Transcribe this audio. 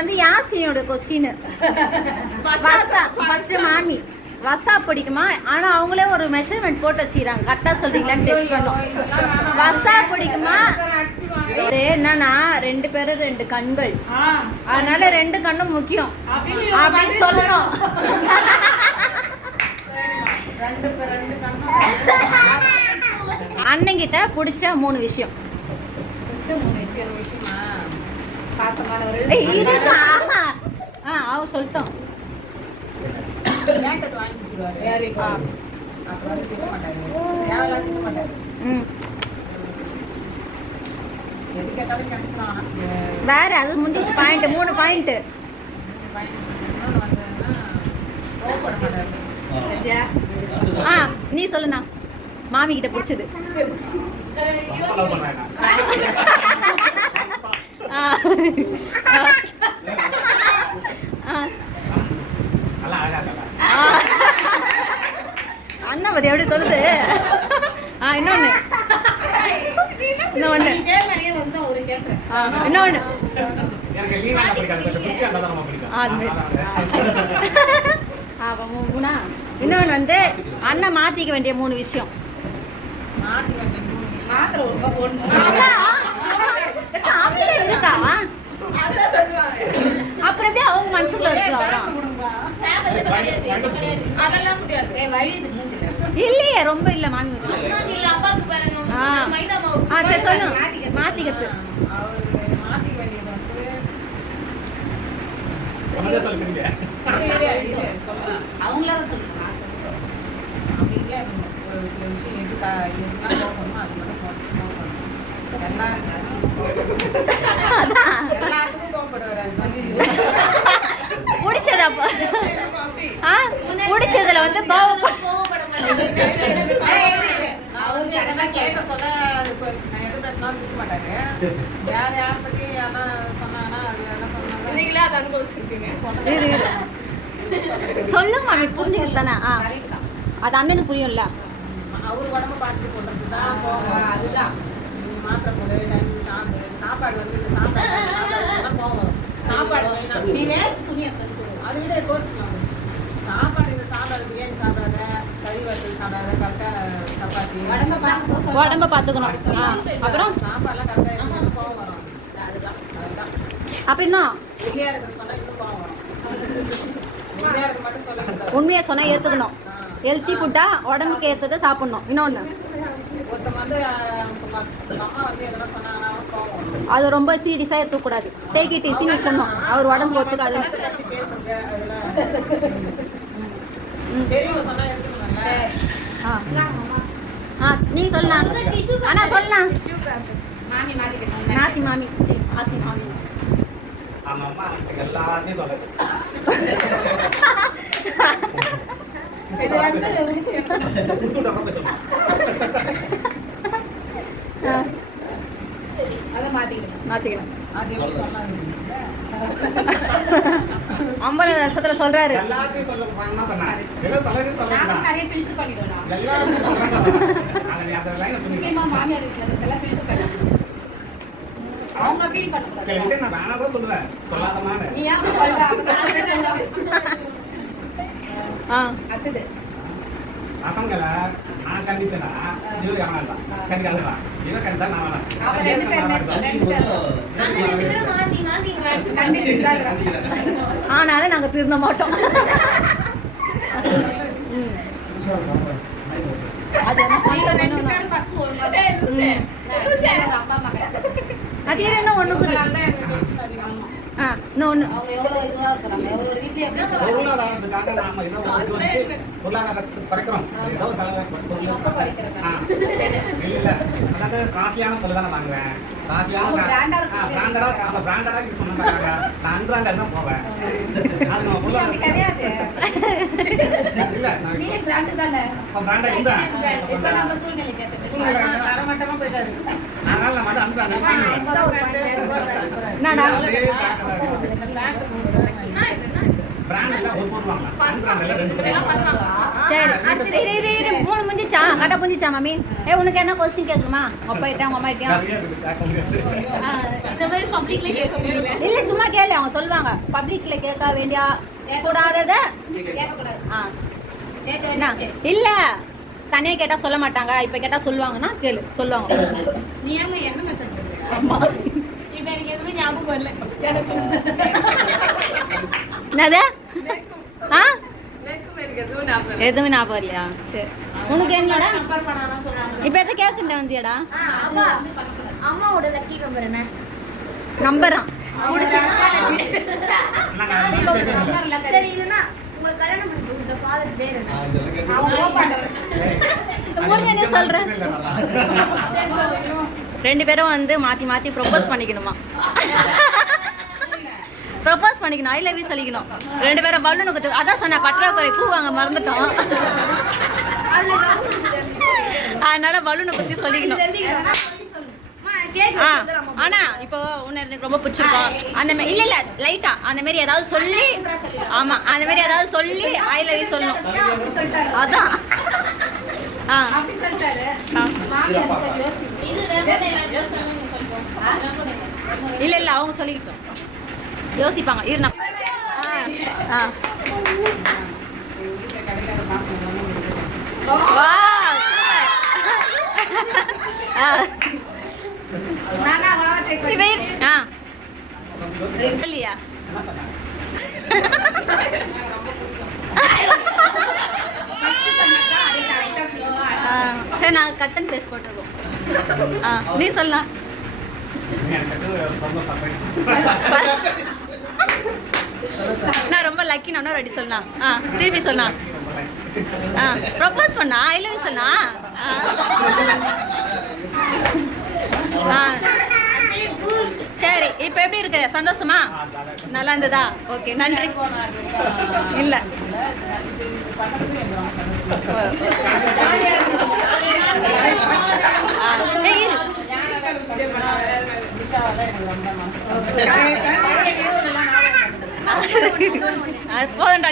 வந்து யாசினியோட question. First மாமி வசா பிடிக்குமா? ஆனா அவங்களே ஒரு மெஷர்மெண்ட் போட்டு வச்சுக்கிறாங்க, கரெக்டா சொல்றீங்களான்னு டெஸ்ட் பண்ணோம். வசா பிடிக்குமா? இது என்னன்னா 2 பேரும் 2 கண்கள், அதனால 2 கண்ணும் முக்கியம் அப்படின்னு சொல்லணும். அண்ணங்கிட்ட பிடிச்ச 3 விஷயம். அவ சொல்லிட்டோம். வேற அது முடிஞ்சிச்சு பாயிண்ட். 3 பாயிண்ட். நீ சொல்லுண்ணா. மாமி கிட்ட பிடிச்சது அண்ணா பத்தி எப்படி சொல்லுது? இன்னொன்னு இன்னொன்னு இன்னொன்னு வந்து அண்ணன் மாத்திக்க வேண்டிய 3 விஷயம். இருக்கா அப்புறம் எப்படி அவங்க மனசுல இருக்கு? இல்லையே ரொம்ப இல்ல மாமி. சரி சொல்லு. மாத்திக்கிறது பிடிச்சதுல வந்து சொல்லுங்க மாமி, புரிஞ்சுக்கிட்டு தானே? அது அண்ணனுக்கு புரியும்ல. அவரு உடம்பு பார்த்து சொல்றதுதான் அதுதான். மாத்திரை போடு, சாப்பாடு வந்து இந்த சாப்பாடு கோவம் வரும். சாப்பாடு அதை விட கோச்சிக்கலாம். சாப்பாடு இந்த சாப்பாடு பிரியாணி சாப்பிடாத, கறி வறுத்தல் சாப்பிடாத, கரெக்டாக சப்பாத்தி உடம்ப பார்த்துக்கணும். அப்புறம் சாப்பாடுலாம் கரெக்டாக கோவம் வரும். அதுதான் அதுதான். அப்ப இன்னும் உண்மையா இருக்கிற சொன்னா இன்னும் கோவம் வரும். உண்மையா இருக்க மட்டும் சொல்ல, உண்மையா சொன்னா ஏத்துக்கணும். ஹெல்த்தி ஃபுட்டா உடம்புக்கு ஏற்றதை சாப்பிடணும். இன்னொன்று அது ரொம்ப சீரியஸாக எடுத்துக்கூடாது. Take it ஈஸின்னு விட்டுணும். அவர் உடம்பு ஒத்துக்காது. நீ சொல்லலாம். ஆனால் சொல்லலாம். நாத்தி மாமி சரி ஆத்தி மாமி ஐம்பது வருஷத்துல சொல்றாரு. பசங்களை நான் கண்டிச்சேன்னா இவரு கவனம் கண்டிக்காதா இவ கண்டிச்சா நான் ஆனாலும் நாங்க திருந்த மாட்டோம். அது என்ன ஒண்ணுக்குது. பொருளாதாரத்துக்காக நாம ஏதோ பொருளாதாரத்தை குறைக்கிறோம். ஏதோ இல்ல அதாவது காசியான பொருள் தானே வாங்குவேன். காசியான பிராண்டடா யூஸ் பண்ண மாட்டாங்க. நான் அன்பிராண்டட் தான் போவேன். அது நம்ம பொருளாதாரம் இல்ல பிராண்டா இருந்தா அதனால நம்ம வந்து அன்பிராண்டட் சரி 3 முடிஞ்சிச்சா? கரெக்டாக புரிஞ்சிச்சா மாமி? உனக்கு என்ன கொஸ்டின் கேட்கணுமா? உங்கள் அப்பா கிட்ட உங்கள் அம்மா கிட்டயா? நிறைய இருக்குது, கேட்க முடியாது. இந்த மாதிரி பப்ளிக்ல கேட்க முடியல. இல்லை சும்மா கேளு, அவங்க சொல்லுவாங்க. பப்ளிக்கில் கேட்க வேண்டிய கூடாததை என்ன இல்லை தனியாக கேட்டால் சொல்ல மாட்டாங்க, இப்போ கேட்டால் சொல்லுவாங்கன்னா கேளு, சொல்லுவாங்க. ஆமாம். இப்ப எனக்கு எதுவுமே ஞாபகம் வரல. என்னது? ஆ எனக்கு எதுவும் ஞாபகம் இல்லை. எதுவுமே ஞாபகம் இல்லையா? சரி. உனக்கு என்னடா கம்பேர் பண்ணானா சொல்றாங்க. இப்போ எதை கேட்குண்டே வந்தியாடா? அம்மாவோட லக்கி நம்பர் என்ன? நம்பரா? சரி இல்லைன்னா உங்களுக்கு கல்யாணம் பண்ணி கொடுத்த ஃபாதர் பேர் என்ன? முடிஞ்ச என்ன சொல்கிறேன்? 2 பேரும் வந்து மாற்றி மாற்றி ப்ரொப்போஸ் பண்ணிக்கணுமா? ப்ரொப்போஸ் பண்ணிக்கணும், ஐ லவ் யூ சொல்லிக்கணும். 2 பேரும் பலூன் கொடுத்து அதான் சொன்னேன், பற்றாக்குறை பூ வாங்க மறந்துட்டோம், அதனால பலூனை குத்தி சொல்லிக்கணும். ஆனா இப்போ உன்னை எனக்கு ரொம்ப பிடிச்சிருக்கோம் அந்த மாதிரி இல்லை இல்லை லைட்டா அந்த மாதிரி ஏதாவது சொல்லி, ஆமா அந்த மாதிரி ஏதாவது சொல்லி ஐ லவ் யூ சொல்லணும். அதான் ஆ இல்லை இல்லை அவங்க சொல்லிக்கிட்டோம், யோசிப்பாங்க இருண்ணா. ஆ வா இல்லையா? சரி நாங்கள் கட்டன் பேஸ் போட்டுருக்கோம். நீ சொல்லலாம். நான் ரொம்ப லக்கி, நான் இன்னொரு வாட்டி சொல்லலாம். திருப்பி சொல்லலாம். ப்ரொப்போஸ் பண்ணா ஐ லவ் யூ சொன்னா. சரி இப்போ எப்படி இருக்கு? சந்தோஷமா? நல்லா இருந்ததா? ஓகே நன்றி. இல்லை போதும்டா.